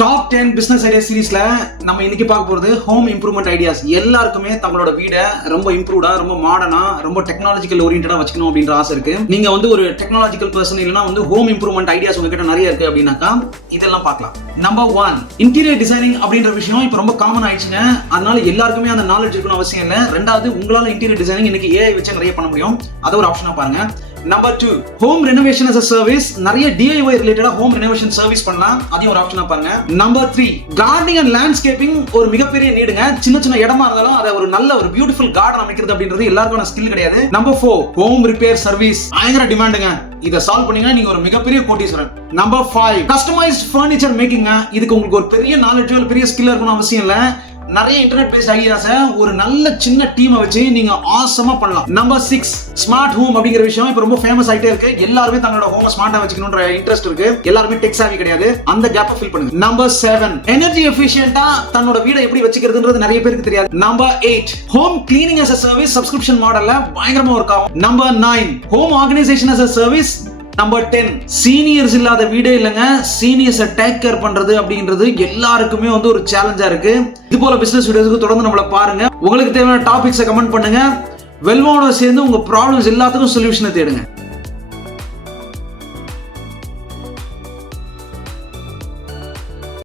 Top 10 business idea சீரிஸ்ல நம்ம இன்னைக்கு பார்க்க போறது ஹோம் இம்ப்ரூவ்மெண்ட் ஐடியாஸ். எல்லாருக்குமே தங்களோட வீடை ரொம்ப இம்ப்ரூவ்டா, ரொம்ப மாடர்னா, ரொம்ப டெக்னாலஜிக்கல் ஓரியன்டா வச்சுக்கணும் அப்படின்ற ஆசை இருக்கு. நீங்க ஒரு டெக்னாலஜிக்கல் பர்சன் இல்லைன்னா ஹோம் இம்ப்ரூவ்மெண்ட் ஐடியாஸ் உங்ககிட்ட நிறைய இருக்கு அப்படின்னாக்கா இதெல்லாம் பார்க்கலாம். நம்பர் 1, இன்டீரியர் டிசைனிங் அப்படின்ற விஷயம் இப்போ ரொம்ப காமன் ஆயிடுச்சுங்க. அதனால எல்லாருக்குமே அந்த நாலேஜ் இருக்கணும் அவசியம் இல்லை. ரெண்டாவது, உங்களால இன்டீரியர் டிசைனிங் இன்னைக்கு ஏஐ வச்சு நிறைய பண்ண முடியும். அதை ஒரு ஆப்ஷனா பாருங்க. Number 2, home renovation as a service. நிறைய DIY ரிலேட்டடா ஹோம் ரெனோவேஷன் சர்வீஸ் பண்ணலாம். அதையும் ஒரு ஆப்ஷனா பாருங்க. நம்பர் 3, கார்டனிங் அண்ட் லேண்ட்ஸ்கேப்பிங் ஒரு மிகப்பெரிய நீடுங்க. சின்ன சின்ன இடமா இருந்தாலும் அதை ஒரு நல்ல ஒரு பியூட்டிஃபுல் கார்டன் அமைக்கிறது அப்படின்றது எல்லாருக்கும் ஸ்கில் கிடையாது. Number 4, home repair service. பயங்கர டிமாண்டுங்க. இதை சால்வ் பண்ணீங்கன்னா நீங்க ஒரு மிகப்பெரிய கோடீஸ்வரன். Number 5, customised furniture making. இதுக்கு உங்களுக்கு ஒரு பெரிய நாலேஜோ இல்லை பெரிய ஸ்கில் இருக்கணும் அவசியம் இல்லை. நிறைய இன்டர்நெட் பேஸ்ட் ஐடியாஸை ஒரு நல்ல சின்ன டீமை வச்சு நீங்க ஆசமா பண்ணலாம். நம்பர் 6, ஸ்மார்ட் ஹோம் அப்படிங்கிற விஷயம் இப்போ ரொம்ப ஃபேமஸ் ஆயிட்டே இருக்கு. எல்லாருமே தங்களோட ஹோம் ஸ்மார்ட்டா வச்சுக்கணும்ன்ற இன்ட்ரெஸ்ட் இருக்கு. எல்லாருமே டெக் சாவி கிடையாது. அந்த கேப்பை ஃபில் பண்ணுங்க. நம்பர் 7, எனர்ஜி எஃபிஷியன்ட்டா தன்னோட வீடை எப்படி வச்சுக்கிறதுன்றது நிறைய பேருக்கு தெரியாது. Number 8, home cleaning as a service subscription மாடல்ல பயங்கரமா ஒர்க் ஆகும். Number 9, home organisation as a service. Number 10, seniors இல்லாத வீடே இல்லைங்க. சீனியர்ஸை டேக் கேர் பண்றது அப்படின்றது எல்லாருக்குமே ஒரு சேலஞ்சா இருக்கு. இது போல பிசினஸ் வீடியோஸ்க்கு தொடர்ந்து நம்மள பாருங்க. உங்களுக்கு தேவையான டாபிக்ஸை கமெண்ட் பண்ணுங்க. வெல்வோட சேர்ந்து உங்க ப்ராப்ளம்ஸ் எல்லாத்துக்கும் சொல்யூஷனை தேடுங்க.